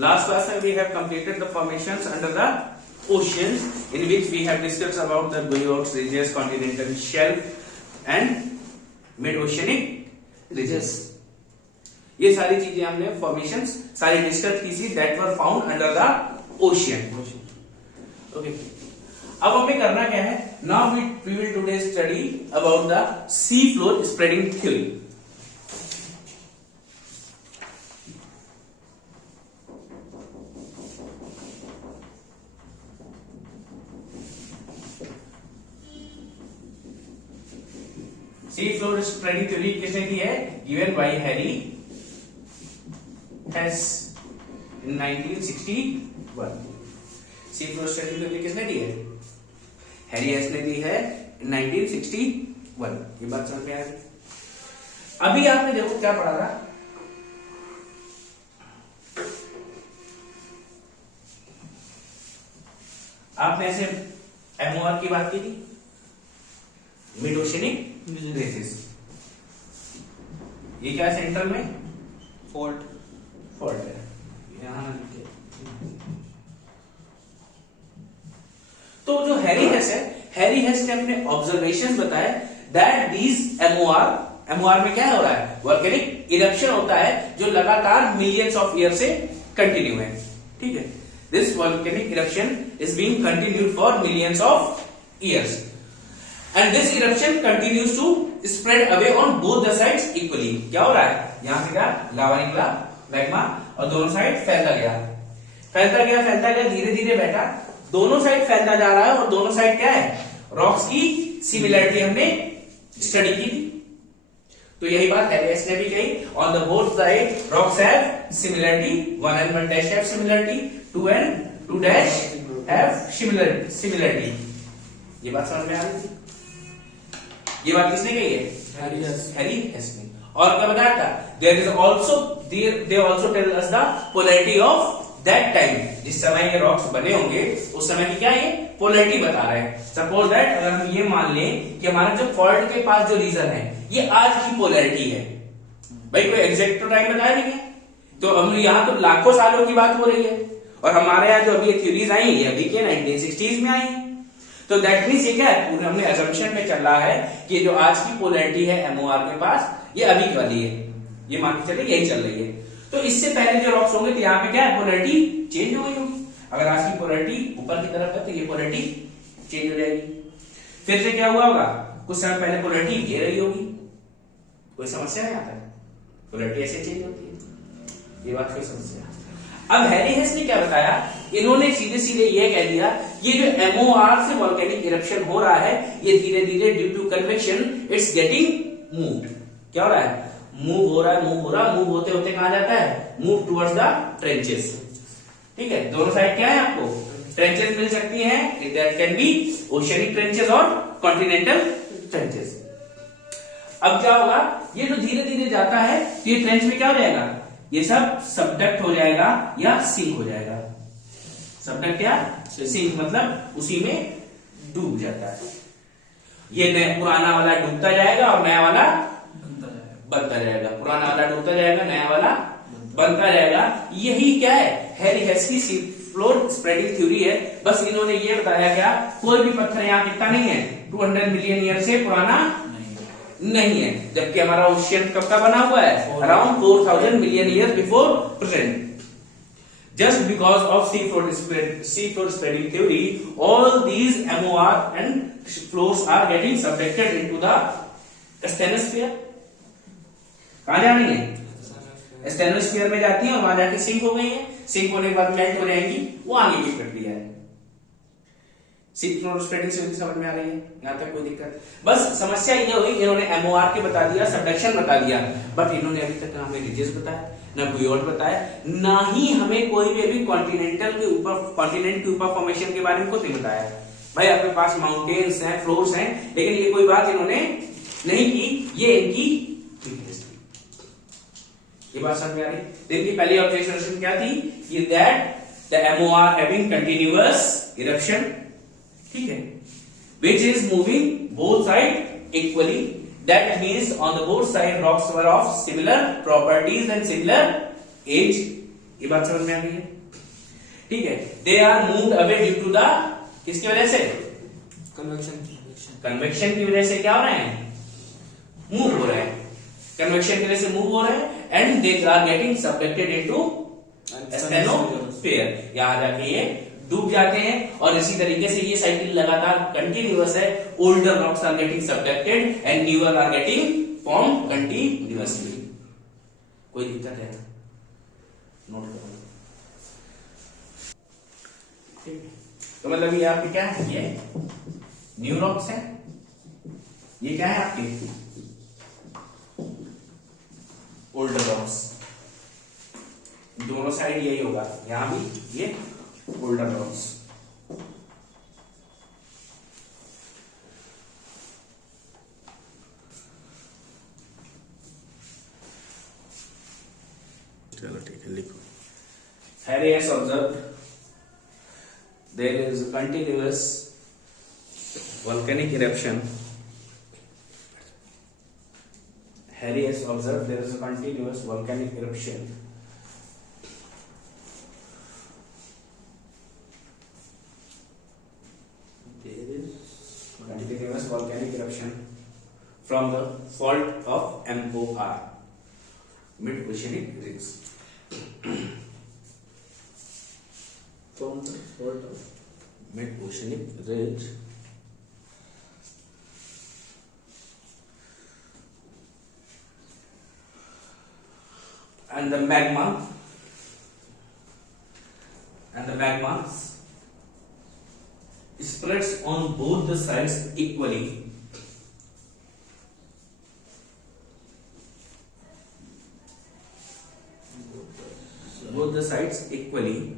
Last class we have completed the formations under the oceans, in which we have discussed about the Guyot ridges, continental shelf and mid-oceanic ridges. ये सारी चीजें हमने formations सारी discuss की थी that were found under the ocean. Okay, अब हमें करना क्या है? Now we will today study about the sea floor spreading theory. Sea floor spreading theory किसने दी है? Given by Harry Hess in 1961. Sea floor spreading theory किसने दी है? हैरी हेस ने दी है in 1961. ये बात समझ में आ गई? अभी आपने देखो क्या पढ़ा था? आपने ऐसे एमओआर की बात की थी, मिड ओशियनिक रीजेस. ये क्या है सेंट्रल में? फॉल्ट है. यहां तो जो हैरी हेस है, हैरी हेस ने अपने ऑब्जर्वेशंस बताए दैट दीज एमओआर में क्या हो रहा है? वोल्केनिक इरप्शन होता है जो लगातार मिलियंस ऑफ ईयर से कंटिन्यू है. ठीक है, this volcanic eruption is being continued for millions of years and this eruption continues to spread away on both the sides equally. क्या हो रहा है? यहां से क्या लावा निकला, मैग्मा, और दोनों साइड फैलता गया, धीरे धीरे बैठा, दोनों साइड फैलता जा रहा है और दोनों साइड क्या है? रॉक्स की सिमिलरिटी हमने स्टडी की थी. तो यही बात हैरिस ने भी कही. On the both side rocks have similarity, 1 and 1 dash have similarity, 2 and 2 dash have similarity. ये बात समझ में आ रही थी? ये बात किसने कही है? हैरी हेस ने. और क्या बताया था? they also tell us the polarity of that time. जिस समय ये रॉक्स बने होंगे उस समय की क्या ये पोलैरिटी बता रहे हैं. सपोज दैट अगर हम ये मान लें कि हमारा जो फॉल्ट के पास जो रीजन है ये आज की पोलैरिटी है. भाई कोई एग्जैक्ट टाइम बताया नहीं है, तो हम यहाँ तो लाखों सालों की बात हो रही है, और हमारे यहाँ जो अभी थ्योरीज आई ये अभी के 1960s में आई. तो दैट मींस ये क्या है? पूरे हमने असम्पशन में चल रहा है कि जो आज की पोलैरिटी है एमओआर के पास ये अभी वाली है, ये मान के चले यही चल रही है. तो इससे पहले जो रॉक्स होंगे तो यहाँ पे क्या है? पोलैरिटी चेंज हो गई होगी. अगर आज की पोलैरिटी ऊपर की तरफ है तो ये पोलैरिटी चेंज हो जाएगी. फिर से क्या हुआ होगा? कुछ समय पहले पोलैरिटी ये रही होगी. कोई समस्या नहीं आता है? पोलैरिटी ऐसे चेंज होती है, ये बात कोई समस्या. अब हैरी हेस ने क्या बताया? इन्होंने सीधे सीधे ये कह दिया ये जो एमओआर से वोल्केनिक इरप्शन हो रहा है ये धीरे धीरे due to convection it's getting moved. क्या हो रहा है? मूव हो रहा है. मूव होते होते कहां जाता है? Move towards the trenches. ठीक है, दोनों साइड क्या है? आपको ट्रेंचेस मिल सकती हैं. That can be oceanic trenches और कॉन्टिनेंटल ट्रेंचेस. अब क्या होगा? ये जो धीरे धीरे जाता है तो ये ट्रेंच में क्या हो जाएगा? ये सब सबडक्ट हो जाएगा या सिंक हो जाएगा. सबडक्ट या सिंक मतलब उसी में डूब जाता है. ये पुराना वाला डूबता जाएगा और नया वाला बनता जाएगा. पुराना वाला डूबता जाएगा, नया वाला बनता जाएगा. यही क्या है? हैरी हेस की सी फ्लोर स्प्रेडिंग थ्योरी है. बस इन्होंने ये बताया क्या? कोई भी पत्थर यहाँ कितना नहीं है 200 मिलियन ईयर से पुराना नहीं है, जबकि हमारा ओशियन कब का बना हुआ है? Around 4000 million year before present. Just because of seafloor spreading theory, all these MOR and flows are getting subjected into the asthenosphere. कहाँ जा रही है? asthenosphere में जाती है और वहां जाके सिंक हो गई है. सिंक होने के बाद मेल्ट हो जाएंगी. वो आगे की प्रक्रिया है. सीफ्लोर स्प्रेडिंग थ्योरी समझ में आ रही है? यहाँ तक कोई दिक्कत? बस समस्या ये हुई इन्होंने एमओआर के बता दिया, सबडक्शन बता दिया, बट इन्होंने अभी तक हमें रीजेस बताया, ना गुयोट बताया, ना ही हमें कोई भी अभी कॉन्टिनेंट के ऊपर फॉर्मेशन के बारे में कुछ नहीं बताया. भाई आपके पास माउंटेन्स हैं, फ्लोर्स हैं, लेकिन ये कोई बात इन्होंने नहीं की. ये इनकी वीकनेस थी. ये बात समझ में आ रही? इनकी पहली ऑब्जर्वेशन क्या थी? ये that the MoR having continuous eruption, ठीक है, which is moving both side equally. That means on the both side rocks were of similar properties and similar age. ये बात समझ में आ गई है? ठीक है, they are moved away due to the, किसकी वजह से? कन्वेक्शन की वजह से क्या हो रहे हैं? मूव हो रहे हैं, कन्वेक्शन की वजह से मूव हो रहे हैं, and they are getting subjected into asthenosphere. यहां जाके ये डूब जाते हैं, और इसी तरीके से ये साइकिल लगातार कंटिन्यूअस है। Older rocks are getting subjected and newer are getting form continuously. कोई दिक्कत है? नोट करो। तो मतलब ये आपके क्या है? ये न्यू रॉक्स है, ये क्या है आपके? Older rocks. दोनों साइड यही होगा, यहां भी ये ओल्डर रॉक्स। चलो ठीक है, लिखो। Harry has observed there is a continuous volcanic eruption. Harry has observed there is a continuous volcanic eruption. There is continuous volcanic eruption from the fault of MOR, mid-oceanic ridge. From the fault of Mid-oceanic ridge and the magma spreads on both the sides equally. Both the sides equally,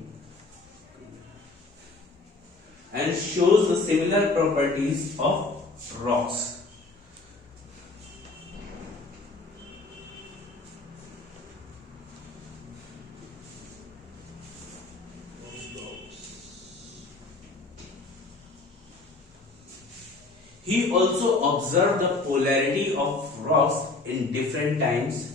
and shows the similar properties of rocks. He also observed the polarity of rocks in different times.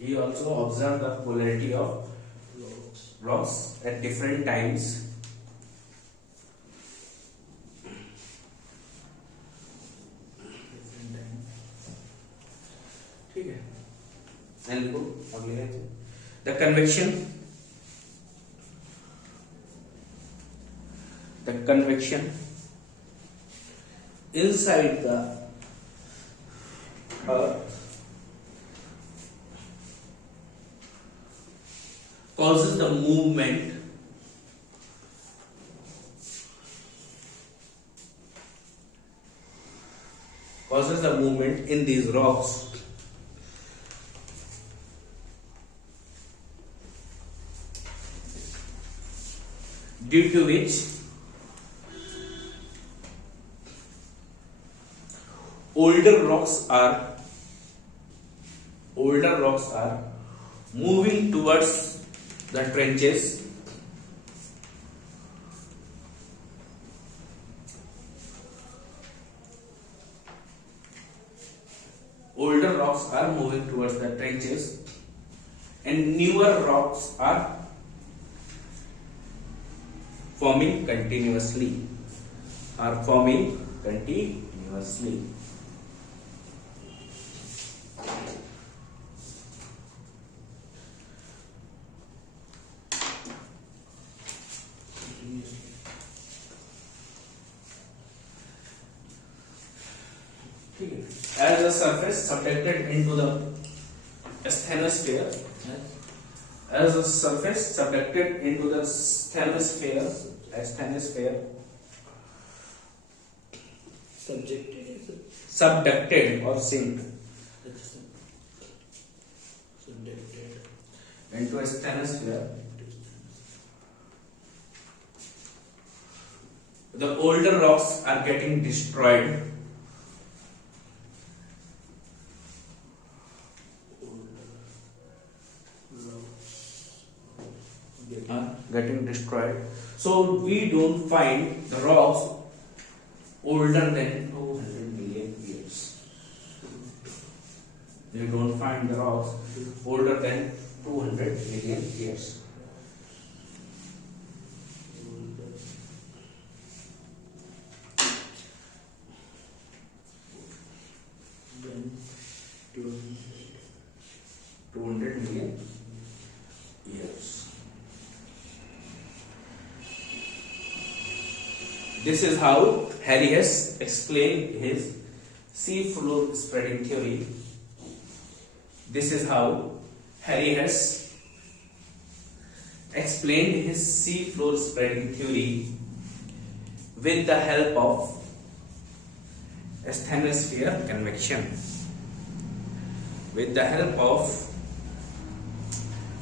He also observed the polarity of rocks at different times. ठीक है, and लिखो अगले है the convection inside the earth causes the movement in these rocks due to which older rocks are moving towards the trenches and newer rocks are forming continuously. As the surface subjected into the asthenosphere, subducted or sink into asthenosphere, the older rocks are getting destroyed. Getting destroyed So we don't find the rocks older than 200 million years. We don't find the rocks older than 200 million years. Then 200 million years. This is how Harry Hess explained his sea floor spreading theory. This is how Harry Hess explained his sea floor spreading theory with the help of asthenosphere convection. With the help of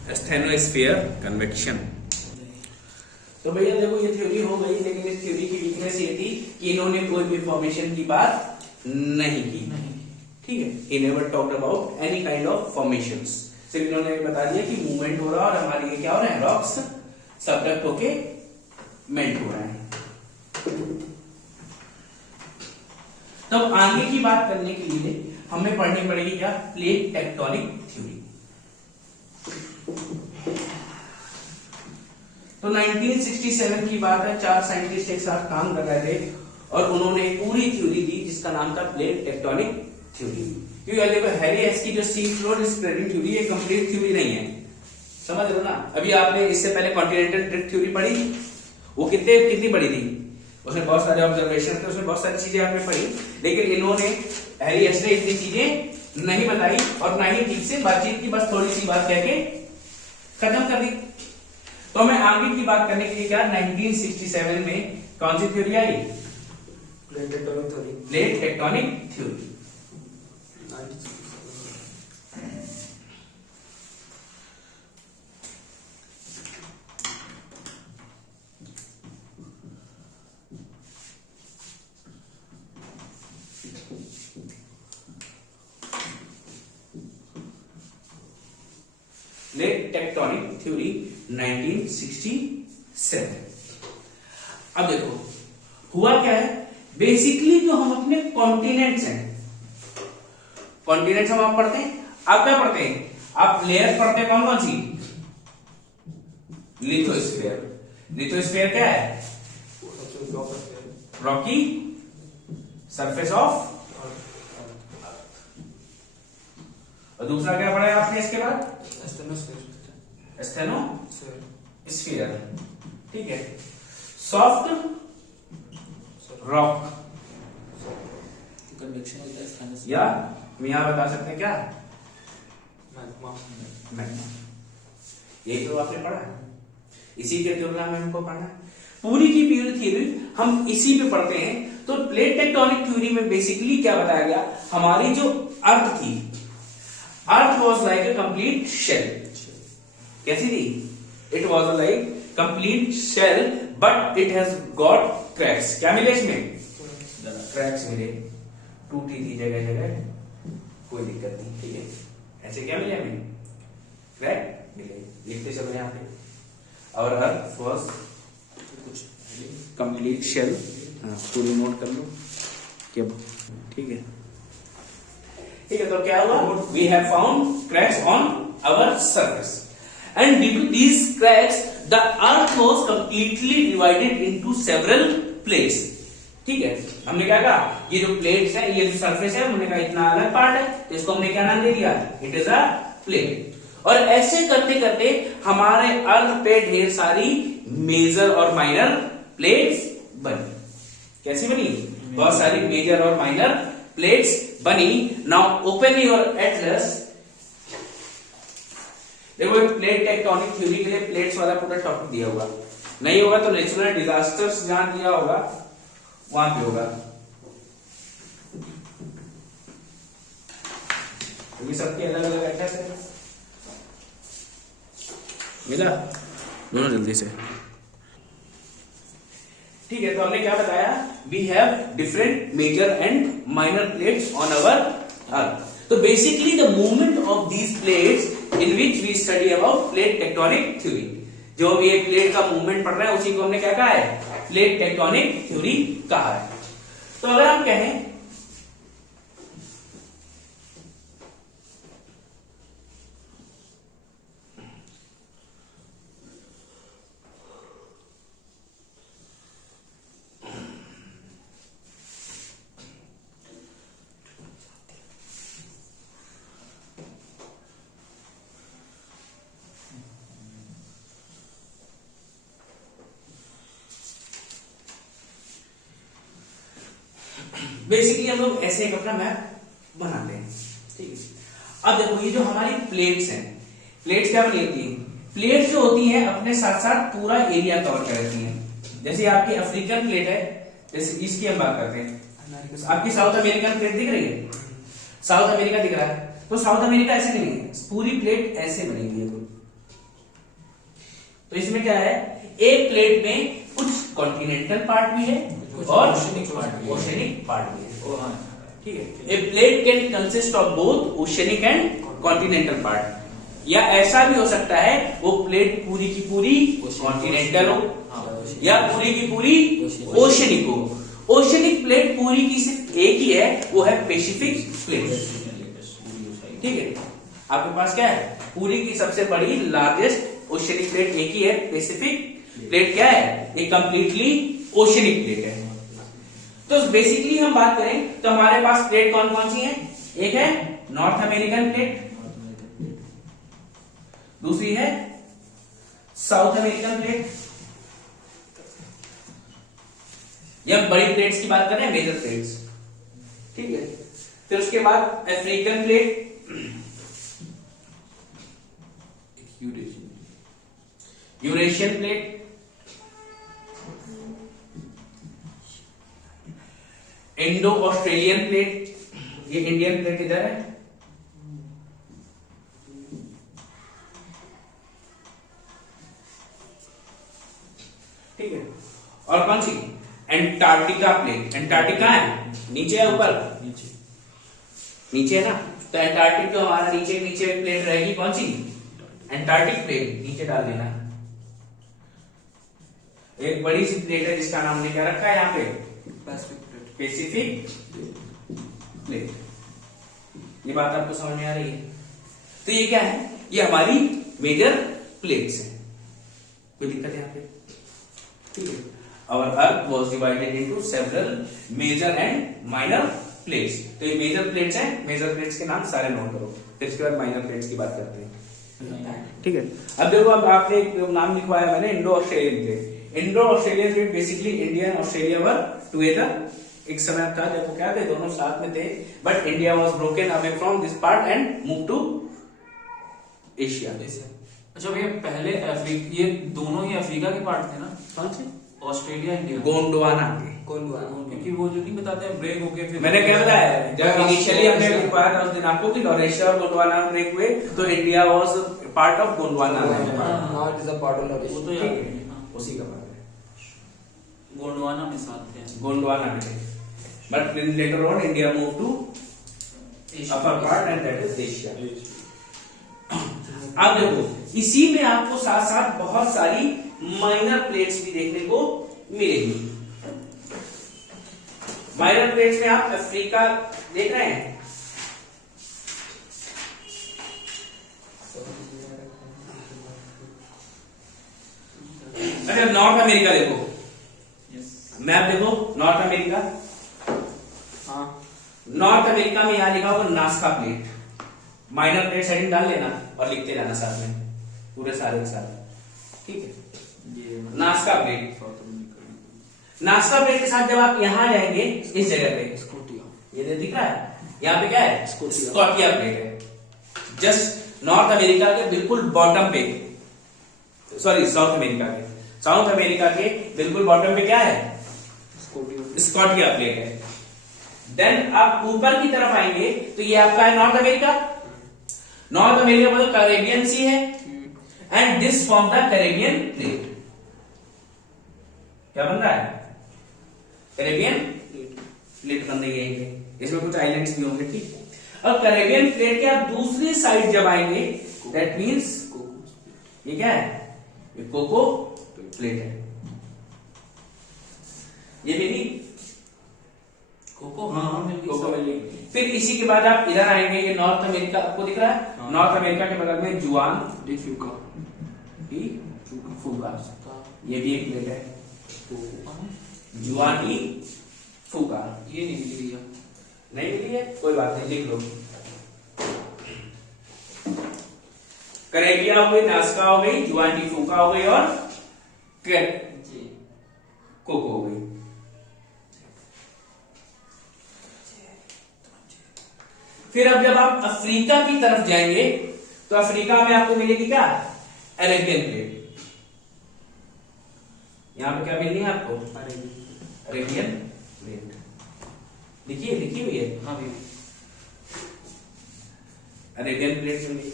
asthenosphere convection. तो भैया देखो ये theory हो गई, लेकिन इस theory की weakness ये थी कि इन्होंने कोई भी फॉर्मेशन की बात नहीं की। ठीक है, he never talked about any kind of formations. सिर्फ इन्होंने बता दिया कि मूवमेंट हो रहा है और हमारे ये क्या हो रहा है, रॉक्स सबडक्ट होके मेल्ट हो रहा है। तब आगे की बात करने के लिए हमें पढ़नी पड़ेगी क्या, प्लेट टेक्टोनिक थ्योरी। तो 1967 की बात है, 4 साइंटिस्ट एक साथ काम कर रहे थे और उन्होंने पूरी थ्योरी दी जिसका नाम था प्लेट टेक्टोनिक थ्योरी। क्योंकि देखो हैरी हेस की जो सी फ्लोर स्प्रेडिंग थ्योरी ये कंप्लीट थ्योरी नहीं है, समझ रहे हो ना। अभी आपने इससे पहले कॉन्टिनेंटल ड्रिफ्ट थ्योरी पढ़ी, वो कितनी बड़ी थी, उसमें बहुत सारे ऑब्जर्वेशन थे, उसमें बहुत सारी चीजें आपने पढ़ी, लेकिन इन्होंने हैरी हेस ने इतनी चीजें नहीं बताई और ना ही ठीक से बातचीत की, बस थोड़ी सी बात कह के खत्म कर दी। तो हमें आगे की बात करने के लिए क्या, 1967 में कौन सी थ्योरी आई, plate tectonic theory. Plate tectonic theory. Plate tectonic theory 1967। अब देखो हुआ क्या है, बेसिकली जो हम अपने कॉन्टिनेंट्स हैं, कॉन्टिनेंट्स हम आप पढ़ते हैं, आप क्या पढ़ते हैं, आप लेयर पढ़ते हैं, कौन कौन सी, लिथोस्फीयर। लिथोस्फीयर क्या है, रॉकी सरफेस ऑफ, और दूसरा क्या पढ़ा है आपने इसके बाद, स्टेनोस्फीयर। ठीक है, सॉफ्ट रॉक, कन्वेक्शन होता है स्टेनोस्फीयर, या हम यहां बता सकते हैं क्या, मैग्मा। यही तो आपने पढ़ा है, इसी के तुलना में हमको पढ़ना है। पूरी की पूरी थ्योरी हम इसी पे पढ़ते हैं। तो प्लेट टेक्टोनिक थ्योरी में बेसिकली क्या बताया गया, हमारी जो अर्थ थी, earth was like a complete shell. कैसी थी, it was like complete shell but it has got cracks. क्या मिले इसमें, क्रैक्स मिले, टूटी थी जगह जगह, कोई दिक्कत नहीं। ठीक है, ऐसे क्या मिले हमें, क्रैक मिले, लिखते चलो यहाँ पे। और अर्थ वॉज कंप्लीट शेल, पूरी नोट कर लो क्या, ठीक है। ठीक है, तो क्या हुआ, we have found cracks on our surface and due to these cracks the earth was completely divided into several plates. ठीक है, हमने क्या कहा, ये जो प्लेट्स है, ये जो सरफेस है, हमने कहा इतना अलग पार्ट है, तो इसको हमने क्या नाम दे दिया, इट इज अ प्लेट। और ऐसे करते करते हमारे अर्थ पे ढेर सारी मेजर और माइनर प्लेट्स बनी। कैसी बनी, बहुत सारी मेजर और माइनर प्लेट्स बनी। Now open your Atlas. देखो प्लेट टेक्टोनिक थ्योरी के लिए प्लेट्स वाला पूरा टॉपिक दिया हुआ, नहीं होगा तो नेचुरल डिजास्टर्स जहां दिया होगा वहां पे होगा, क्योंकि सबके अलग अलग एटलस है। मिला दोनों जल्दी से, ठीक है। तो हमने क्या बताया, we have different major and minor plates on our earth. तो basically the movement of these plates in which we study about plate tectonic theory. जो भी ये प्लेट का मूवमेंट पड़ रहा है उसी को हमने क्या कहा है, प्लेट टेक्टोनिक थ्योरी कहा है। तो अगर हम कहें बेसिकली हम लोग ऐसे एक अपना मैप बनाते हैं, ठीक है। अब देखो ये जो हमारी प्लेट्स हैं, प्लेट्स क्या बनी होती हैं, प्लेट्स जो होती हैं अपने साथ साथ पूरा एरिया कवर कर रहती हैं। जैसे आपकी अफ्रीकन प्लेट है, जैसे इसकी हम बात करते हैं, आपकी साउथ अमेरिकन प्लेट दिख रही है, साउथ अमेरिका दिख रहा है, तो साउथ अमेरिका ऐसे नहीं है, पूरी प्लेट ऐसे बनी हुई है। तो इसमें क्या है, एक प्लेट में कुछ कॉन्टिनेंटल पार्ट भी है और ओशनिक पार्ट भी है, ठीक है। A plate can consist of both oceanic and continental part, या ऐसा भी हो सकता है वो प्लेट पूरी की पूरी कॉन्टिनेंटल हो या पूरी की पूरी ओशनिक हो। ओशनिक प्लेट पूरी की सिर्फ एक ही है, वो है पैसिफिक प्लेट, ठीक है। आपके पास क्या है, पूरी की सबसे बड़ी लार्जेस्ट ओशनिक प्लेट एक ही है, पैसिफिक प्लेट क्या है, एक कंप्लीटली ओशनिक प्लेट है। तो बेसिकली हम बात करें तो हमारे पास प्लेट कौन कौन सी है, एक है नॉर्थ अमेरिकन प्लेट, दूसरी है साउथ अमेरिकन प्लेट, या बड़ी प्लेट्स की बात कर रहे हैं, मेजर प्लेट्स, ठीक है। फिर उसके बाद African plate, Eurasian plate, Indo Australian plate, ये इंडियन प्लेट इधर है, ठीक है। और कौन सी, एंटार्क्टिका प्लेट, एंटार्क्टिका है नीचे है ऊपर, नीचे है ना, तो एंटार्क्टिक तो हमारा नीचे नीचे प्लेट रहेगी, कौन सी, एंटार्क्टिक प्लेट नीचे डाल देना। एक बड़ी सी प्लेट है जिसका नाम हमने क्या रखा है यहाँ पे, पैसिफिक प्लेट। ये बात आपको समझ में आ रही है। तो ये क्या है, ये हमारी मेजर प्लेट्स हैं, कोई दिक्कत है यहाँ पे, ठीक है। Our Earth was divided into several major and minor plates। तो ये मेजर प्लेट्स हैं, मेजर प्लेट्स के नाम सारे नोट करो, फिर इसके बाद माइनर प्लेट्स की बात करते हैं, ठीक है। अब देखो, अब आपने एक नाम लिखवाया मैंने, Indo Australian plate. Indo Australian plate basically India and Australia were together. एक समय था जब वो क्या थे, दोनों साथ में थे, but India was broken away from this part and move to Asia. अच्छा भैया, पहले ये दोनों ही अफ्रीका के पार्ट थे ना? कौन से? ऑस्ट्रेलिया, इंडिया, गोंडवाना के, क्योंकि वो जो नहीं बताते हैं ब्रेक होके फिर मैंने क्या बताया, जब इनिशियली हमने लिखवाया था उस दिन आपको कि लॉरेशिया और गोंडवाना ब्रेक हुए, तो India was part of Gondwana, now it is a part of Laurasia, वो तो याद है, उसी का पार्ट है। गोंडवाना में साथ थे, गोंडवाना में थे, but later on India move to upper part and that is Asia. अब देखो, इसी में आपको साथ साथ बहुत सारी माइनर प्लेट्स भी देखने को मिलेगी। माइनर प्लेट्स में आप अफ्रीका देख रहे हैं, अच्छा नॉर्थ अमेरिका देखो, मैप देखो, नॉर्थ अमेरिका, हाँ नॉर्थ अमेरिका में यहां लिखा होगा Nazca plate. Minor plate heading डाल लेना और लिखते जाना साथ में पूरे सारे के साथ, ठीक है। नास्का प्लेट, नास्का प्लेट के साथ जब आप यहां जाएंगे इस जगह पे, ये दिख रहा है, यहाँ पे क्या है, स्कॉटिया प्लेट है, जस्ट नॉर्थ अमेरिका के बिल्कुल बॉटम पे, सॉरी साउथ अमेरिका के, साउथ अमेरिका के बिल्कुल बॉटम पे क्या है, स्कॉटिया प्लेट है। देन आप ऊपर की तरफ आएंगे तो ये आपका है नॉर्थ अमेरिका। नॉर्थ अमेरिका मतलब कैरेबियन सी है, and this form the Caribbean plate. क्या बन रहा है, कैरेबियन प्लेट बन रही है, इसमें कुछ आइलैंड्स भी होंगे, ठीक। अब कैरेबियन प्लेट के आप दूसरी साइड जब आएंगे, दैट मीन्स ये क्या है, ये कोको प्लेट है। ये मेरी कोको, हाँ मिल गई, कोको सब। मिल गई। फिर इसी के बाद आप इधर आएंगे, ये नॉर्थ अमेरिका आपको दिख रहा है, हाँ। नॉर्थ अमेरिका के बगल में जुआन डी फ्यूका, डी फूका, ये भी एक प्लेट है, जुआन डी फूका। ये नहीं मिल गया, नहीं मिली है, कोई बात नहीं, लिख लो। करेबिया हो गई, नास्का हो गई, जुआन डी फूका हो गई और कोको हो गई। फिर अब जब आप अफ्रीका की तरफ जाएंगे तो अफ्रीका में आपको मिलेगी क्या, अरेबियन प्लेट। यहां पे क्या मिलनी है आपको, अरेबियन प्लेट, देखिए लिखी हुई है, हाँ भी अरेबियन प्लेट मिलेगी।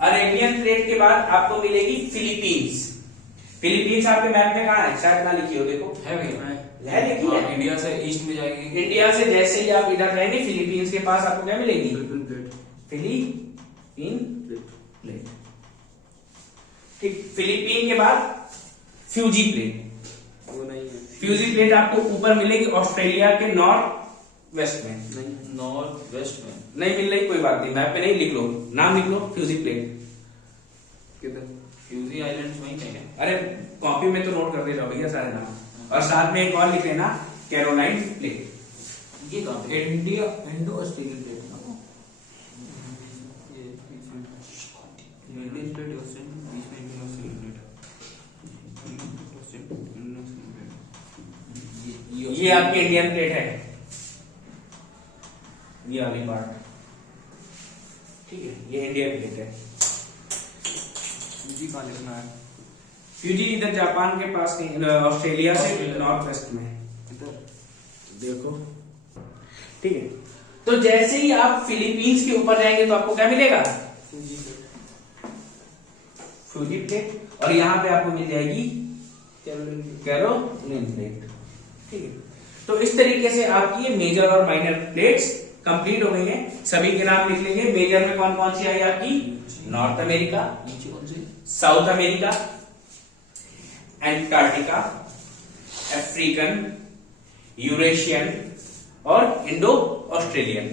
अरेबियन प्लेट के बाद आपको मिलेगी फिलीपींस। फिलीपींस आपके मैप में कहां है, शायद ना लिखी हो, देखो है भैया। है, लिखी है। इंडिया से ईस्ट में जाएगी, इंडिया से जैसे ही आप इधर जाएंगे फिलीपींस के पास आपको क्या मिलेगी, फिलीपीन प्लेट। ठीक, फिलीपीन के बाद फ्यूजी प्लेट। वो नहीं है, फ्यूजी प्लेट आपको ऊपर मिलेगी ऑस्ट्रेलिया के नॉर्थ वेस्ट में, नहीं नॉर्थ वेस्ट में, नहीं मिल रही, कोई बात नहीं, मैप पे नहीं, लिख लो, नाम लिख लो फ्यूजी प्लेट। किधर, फ्यूजी आइलैंड्स वहीं कहीं है। अरे कॉपी में तो नोट कर दे जाओ भैया सारे नाम, और साथ में एक और लिख लेना, कैरोलाइन प्लेट। ये कहाँ पे, इंडिया इंडो ऑस्ट्रेलियन प्लेट ना, ये इंडियन प्लेट, ऑस्ट्रेलियन, बीच में इंडियन ऑस्ट्रेलियन प्लेट, ये आपकी इंडियन प्लेट है, ये वाली पार्ट, ठीक है, ये इंडियन प्लेट है। जी कहाँ लिखना है, फ्यूजी इधर जापान के पास कहीं, ऑस्ट्रेलिया से नॉर्थ वेस्ट में, इधर देखो, ठीक है। तो जैसे ही आप फिलीपींस के ऊपर जाएंगे तो आपको क्या मिलेगा, फ्यूजी प्लेट, फ्यूजी प्लेट, और यहाँ पे आपको मिल जाएगी कैरोलिन प्लेट, ठीक है। तो इस तरीके से आपकी ये मेजर और माइनर प्लेट्स कंप्लीट हो गई हैं। सभी के नाम लिख लेंगे। मेजर में कौन कौन सी आई आपकी, नॉर्थ अमेरिका, नीचे कौन सी, South America, Antarctica, African, Eurasian और इंडो ऑस्ट्रेलियन।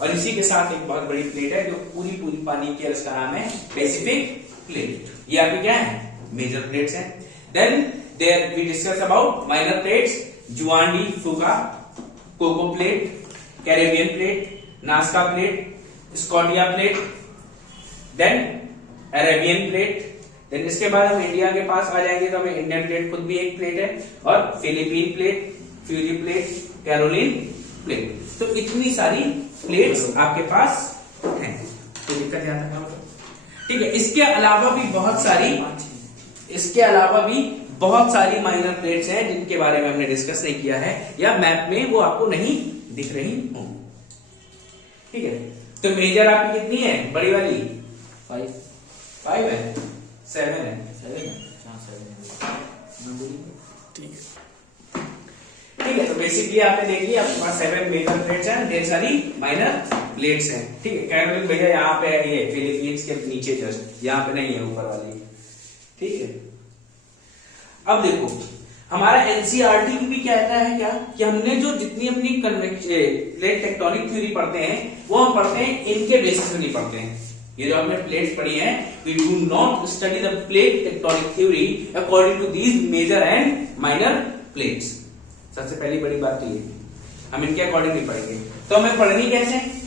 और इसी के साथ एक बहुत बड़ी प्लेट है जो पूरी पूरी पानी की है, उसका नाम है पैसिफिक प्लेट। ये आपकी क्या है, मेजर प्लेट्स हैं। Then there we discuss about minor plates, Juan de Fuca, Cocos plate, Caribbean plate, Nazca plate, Scotia plate, then Arabian plate. Then इसके बाद हम इंडिया के पास आ जाएंगे तो हमें इंडियन प्लेट खुद भी एक प्लेट है, और Philippine plate, Fiji plate, Caroline plate. तो इतनी सारी प्लेट्स आपके पास हैं, कोई दिक्कत यहाँ तक, ठीक है। इसके अलावा भी बहुत सारी माइनर प्लेट्स हैं जिनके बारे में हमने डिस्कस नहीं किया है, या मैप में वो आपको नहीं दिख रही होंगी, ठीक है। तो मेजर आपकी कितनी है, बड़ी वाली 5 है, 7 है, 7 है, हाँ 7 है, ठीक है। तो बेसिकली आपने देख लिया, आपके पास 7 मेजर प्लेट्स हैं, ढेर सारी माइनर प्लेट्स हैं, ठीक है। कैरोलिन भैया यहाँ पे है, ये फिलीपींस के नीचे जस्ट, यहाँ पे नहीं है, ऊपर वाली, ठीक है। अब देखो हमारा एनसीईआरटी भी कहता है क्या, कि हमने जो जितनी अपनी प्लेट टेक्टोनिक थ्योरी पढ़ते हैं वो हम पढ़ते हैं इनके बेसिस पे नहीं पढ़ते हैं। ये जो हमने प्लेट्स पढ़ी हैं, we do not study the plate tectonic theory according to these major and minor plates. सबसे पहली बड़ी बात तो ये, हम इनके अकॉर्डिंग नहीं पढ़ेंगे। तो हमें पढ़नी कैसे,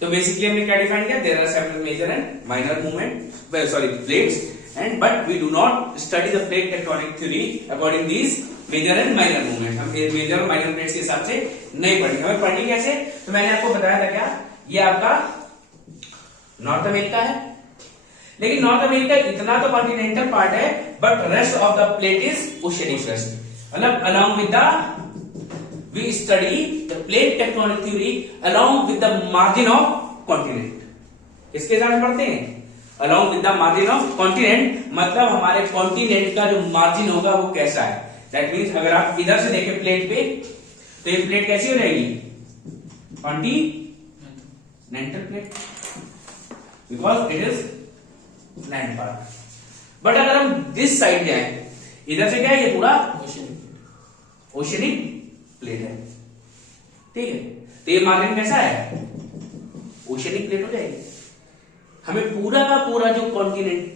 तो बेसिकली हमने क्या डिफाइन किया, there are several major and minor movement plates, and but we do not study the plate tectonic theory according these major and minor movement. हम मेजर और माइनर प्लेट्स के हिसाब से नहीं पढ़ी. हमें पढ़नी कैसे? तो मैंने आपको बताया था क्या, ये आपका नॉर्थ अमेरिका है, लेकिन नॉर्थ अमेरिका इतना तो कॉन्टिनेंटल पार्ट है, but rest of the plate is oceanic crust. मतलब along with the we study the plate tectonic theory along with the margin of continent. किसके साथ पढ़ते हैं? Along with the margin of continent. मतलब हमारे continent का जो मार्जिन होगा वो कैसा है. दैट मीन्स अगर आप इधर से देखें प्लेट पे, तो ये प्लेट कैसी हो जाएगी? Continental plate, because it is land part. But अगर हम दिस साइड जाएं, इधर से क्या है, ये पूरा ओशियनिक प्लेट है. ठीक है, तो ये मार्जिन कैसा है? ओशियनिक प्लेट हो जाएगी. हमें पूरा का पूरा जो कॉन्टिनेंट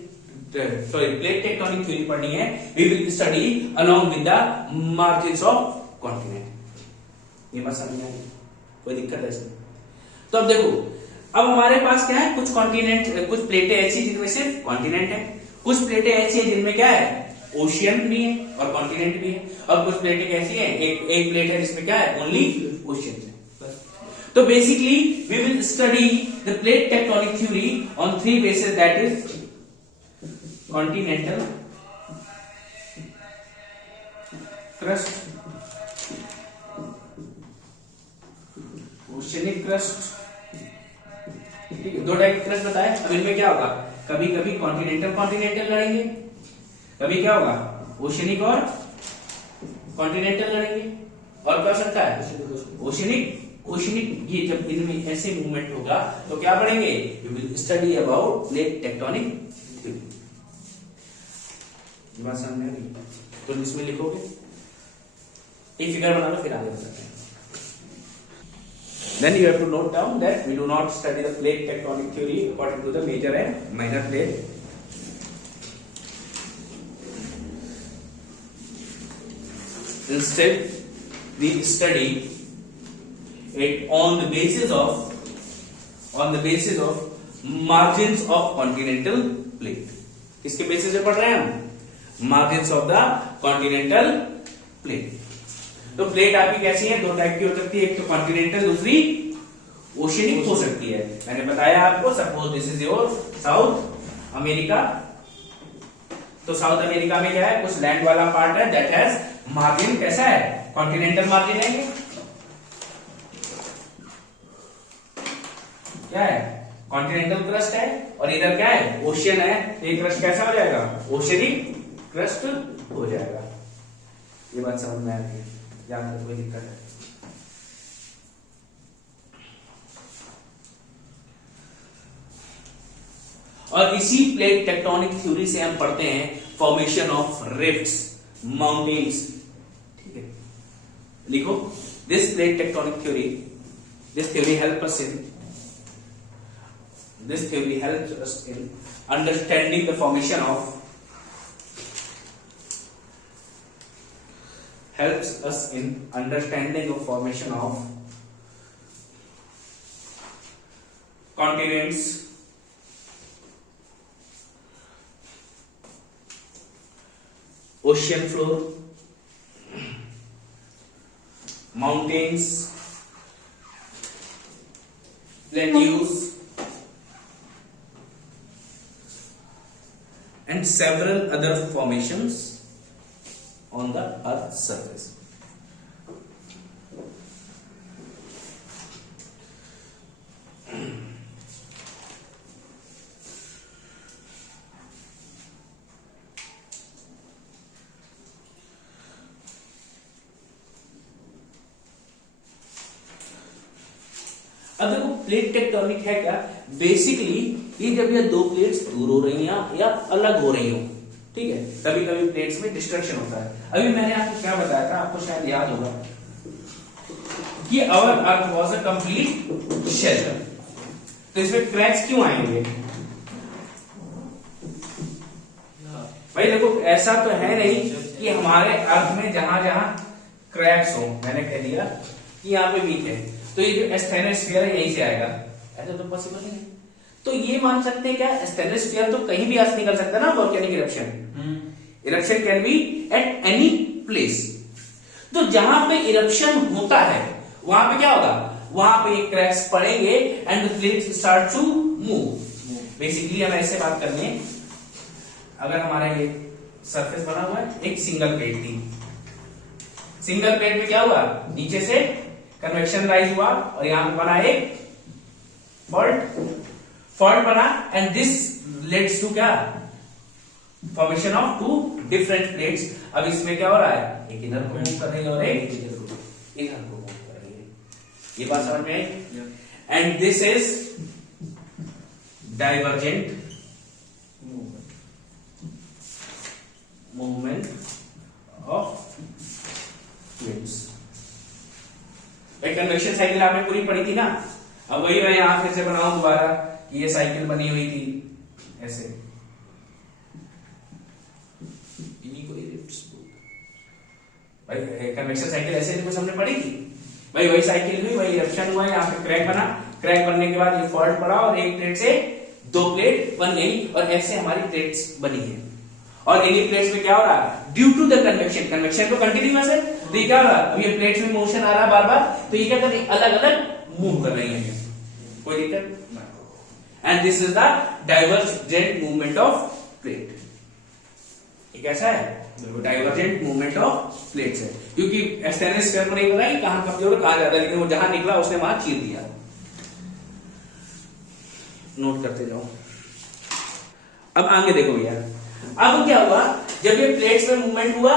प्लेट टेक्टोनिक थ्योरी पढ़नी है, we will study along with the margins of continent. ये बात समझ में आई? कोई दिक्कत है इसमें? तो अब देखो, अब हमारे पास क्या है, कुछ कॉन्टिनेंट, कुछ प्लेटें ऐसी जिनमें सिर्फ कॉन्टिनेंट है, कुछ प्लेटें ऐसी है जिनमें क्या है, ओशियन भी है और कॉन्टिनेंट भी है, और कुछ प्लेटें कैसी है, एक प्लेट है जिसमें क्या है, ओनली ओशियन है. तो basically we will study the plate tectonic theory on three basis, that is continental crust, oceanic crust. ठीक है, दो टाइप क्रस्ट बताए. अब इनमें क्या होगा, कभी कभी कॉन्टिनेंटल कॉन्टिनेंटल लड़ेंगे, कभी क्या होगा, ओशियनिक और कॉन्टिनेंटल लड़ेंगे, और क्या हो सकता है, ओशियनिक. ये जब इनमें ऐसे मूवमेंट होगा तो क्या पढ़ेंगे, you will study about plate tectonic theory. बात समझ में आ गई? तो इसमें लिखोगे, एक फिगर बना लो, फिर आगे बढ़ सकते हैं. Then you have to note down that we do not study the plate tectonic theory according to the major and minor plate. Instead, we study it on the basis of margins of continental plate. किसके basis पे पढ़ रहे हैं हम? Margins of the continental plate. तो plate आपकी कैसी है, दो टाइप की हो सकती है, एक तो कॉन्टिनेंटल, दूसरी ओशियनिक हो सकती है. मैंने बताया आपको, suppose this is your south America. तो साउथ अमेरिका में क्या है, कुछ लैंड वाला पार्ट है, दैट हैज मार्जिन कैसा है, कॉन्टिनेंटल मार्जिन है. क्या है, कॉन्टिनेंटल क्रस्ट है, और इधर क्या है, ओशियन है. ये क्रस्ट कैसा हो जाएगा, ओशियनिक क्रस्ट हो जाएगा. ये बात समझ में आ रही है? यहाँ पर कोई दिक्कत है? और इसी प्लेट टेक्टोनिक थ्योरी से हम पढ़ते हैं फॉर्मेशन ऑफ रिफ्ट्स, माउंटेन्स. ठीक है, लिखो, this plate tectonic theory, this theory helps us in understanding the formation of continents, ocean floor, mountains, plateaus, and several other formations on the Earth's surface. अब देखो, plate tectonic है क्या, basically ये जब ये दो प्लेट्स दूर हो रही हैं या अलग हो रही हो, ठीक है, कभी कभी प्लेट्स में डिस्ट्रक्शन होता है. अभी मैंने आपको क्या बताया था, आपको शायद याद होगा कि our earth was a complete shell. तो इसमें क्रैक्स क्यों आएंगे भाई? देखो, ऐसा तो है नहीं कि हमारे अर्थ में जहां जहां क्रैक्स हो, मैंने कह दिया कि यहाँ पे वीक है, तो ये जो एस्थेनोस्फीयर है यहीं से आएगा, ऐसा तो पॉसिबल नहीं है. तो ये मान सकते हैं क्या, स्टेनोस्फीयर तो कहीं भी आज निकल सकता है ना volcanic eruption. Eruption can be at any place. तो जहां पे इरप्शन होता है वहां पे क्या होगा, वहां पे क्रैक्स पड़ेंगे and the plate start to move. Basically हम ऐसे बात कर लें, अगर हमारा ये सरफेस बना हुआ है, एक सिंगल प्लेट थी, सिंगल प्लेट में क्या हुआ, नीचे से कन्वेक्शन राइज हुआ और यहां पे बना एक फॉल्ट बना एंड दिस लेड्स टू क्या, formation of two different plates. अब इसमें क्या हो रहा है, एक इधर को मूव कर रही है और एक इधर को मूव कर रही है। ये बात समझ में आई। And this is divergent movement of plates. Convection cycle आपने पूरी पढ़ी थी ना, अब वही मैं यहां फिर से बनाऊं दोबारा। ये साइकिल बनी हुई थी ऐसे, इन्हीं को इलिप्स बोलते हैं। भाई कन्वेक्शन साइकिल ऐसे कुछ हमने पढ़ी थी भाई, वही साइकिल हुई, वही इरप्शन हुआ, यहाँ पे क्रैक बना, क्रैक बनने के बाद ये फॉल्ट पड़ा और एक प्लेट से दो प्लेट बन गई और ऐसे हमारी प्लेट्स बनी है। और इन्हीं प्लेट्स में क्या हो रहा है, due to the convection, convection तो कंटिन्यूअस है, तो ये क्या हो रहा है, अब ये प्लेट्स में मोशन आ रहा है बार बार, तो ये क्या कर रही है, अलग अलग मूव कर रही है, कोई दिक्कत ना। And this is the divergent movement of plate. ये कैसा है, डाइवर्जेंट मूवमेंट ऑफ प्लेट्स है, क्योंकि स्टेनोस्फीयर को नहीं पता कि कहां कमजोर है कहां ज्यादा, लेकिन वो जहां निकला उसने वहां चीर दिया। नोट करते जाओ। अब आगे देखो भैया, अब क्या हुआ, जब ये प्लेट्स में मूवमेंट हुआ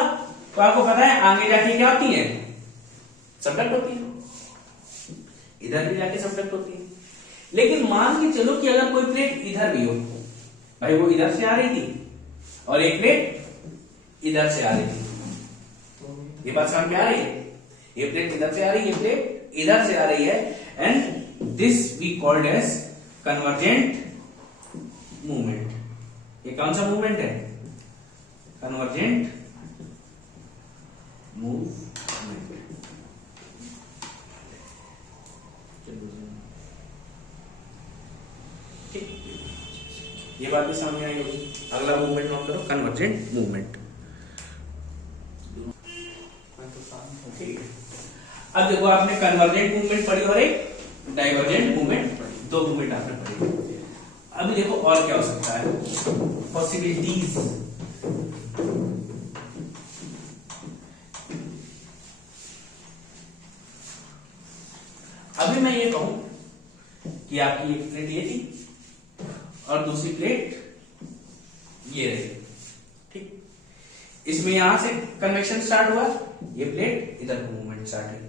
तो आपको पता है आगे जाके क्या होती है, सबडक्ट होती है, इधर भी जाके सबडक्ट होती है। लेकिन मान के चलो कि अगर कोई प्लेट इधर भी हो, भाई वो इधर से आ रही थी और एक प्लेट इधर से आ रही थी, ये बात समझ में आ रही है, ये प्लेट इधर से आ रही है, ये प्लेट इधर से आ रही है, and this we called as convergent movement. ये कौन सा मूवमेंट है, कन्वर्जेंट मूवमेंट। ये बात भी सामने आई होगी। अगला मूवमेंट नोट करो, कन्वर्जेंट मूवमेंट। अब देखो आपने कन्वर्जेंट मूवमेंट पढ़ी और एक डाइवर्जेंट मूवमेंट पढ़ी, दो मूवमेंट आपने पढ़ी। अभी देखो और क्या हो सकता है, पॉसिबिलिटीज। अभी मैं ये कहूं कि आपकी एक प्लेट ये थी और दूसरी प्लेट ये रही, ठीक। इसमें यहां से कन्वेक्शन स्टार्ट हुआ, ये प्लेट इधर को मूवमेंट स्टार्ट हुई,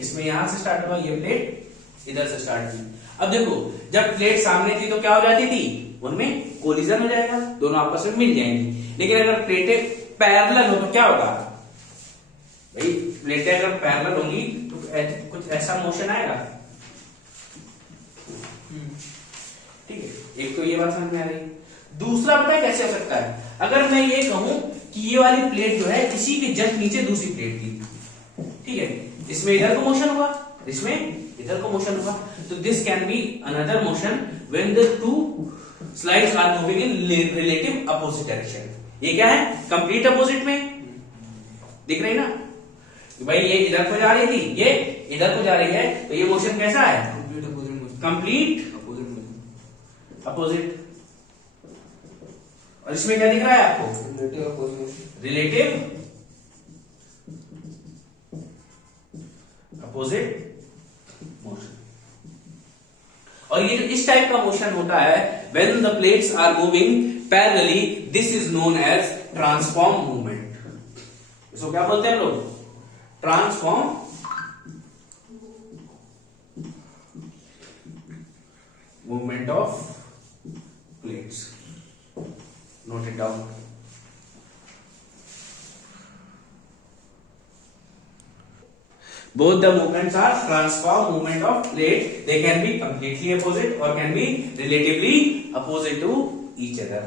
इसमें यहां से स्टार्ट हुआ, ये प्लेट इधर से स्टार्ट हुई। अब देखो जब प्लेट सामने थी तो क्या हो जाती थी, उनमें कोलिजन हो जाएगा, दोनों आपस में मिल जाएंगी। लेकिन अगर प्लेटें पैरेलल हो तो क्या होगा भाई, प्लेटें अगर पैरेलल होंगी तो कुछ ऐसा मोशन आएगा, ठीक है। एक तो ये बात समझ में आ रही। दूसरा पता है कैसे हो सकता है, अगर मैं ये कहूं कि ये वाली प्लेट जो है इसी के जस्ट नीचे दूसरी प्लेट थी, ठीक है, इसमें इधर को मोशन हुआ, इसमें इधर को मोशन हुआ, तो this can be another motion when the two slides are moving in relative opposite direction. ये क्या है, कंप्लीट अपोजिट में दिख रही ना, भाई ये इधर को जा रही थी, ये इधर को जा रही है, तो ये मोशन कैसा है, कंप्लीट अपोजिट। और इसमें क्या दिख रहा है आपको, रिलेटिव अपोजिट मोशन। और ये इस टाइप का मोशन होता है when the plates are moving parallelly, this is known as transform movement. इसको क्या बोलते हैं लोग, transform movement of plates. Note it down. Both the movements are transform movement of plate. They can be completely opposite or can be relatively opposite to each other.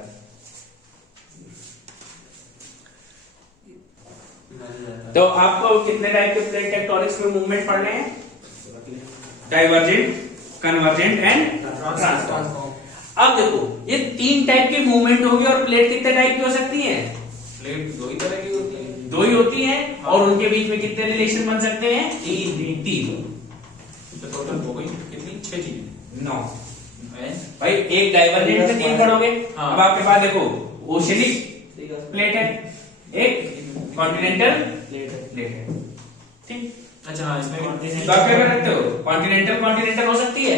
तो आपको कितने type के plate tectonics में movement पढ़ने हैं, divergent, convergent and transform. अब देखो ये 3 टाइप की मूवमेंट होगी और प्लेट कितने टाइप की हो सकती है? प्लेट दो ही तरह की होती है। 2 ही होती है और उनके बीच में कितने रिलेशन बन सकते हैं? 3। तो टोटल हो गई कितनी? 6 चीजें। 9 है? भाई एक डाइवर्जेंट में 3 पढ़ोगे। हाँ। अब आपके पास देखो ओशनिक प्लेट है, एक कॉन्टिनेंटल प्लेट है, ठीक। अच्छा हाँ, इसमें तो आप क्या कर सकते हो? कॉन्टिनेंटल हो सकती है,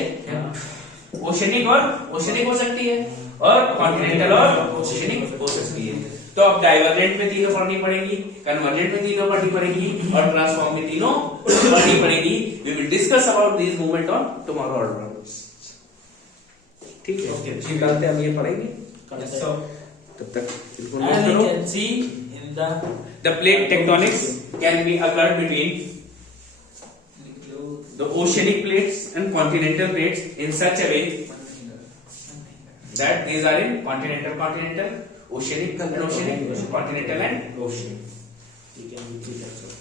ओशनिक और ओशनिक हो सकती है, और कॉन्टिनेंटल और ओशनिक हो सकती है। तो अब डाइवर्जेंट में तीनों पढ़नी पड़ेगी, कन्वर्जेंट में तीनों पढ़नी पड़ेगी और ट्रांसफॉर्म में तीनों पढ़नी पड़ेगी। We will discuss about this movement on tomorrow order. ठीक है, कल से हम ये पढ़ेंगे। तब तक बिल्कुल नोट And we करो। can see in The plate tectonics can be occurred between the oceanic plates and continental plates in such a way that these are in continental, oceanic and oceanic, continental and oceanic. we can see that.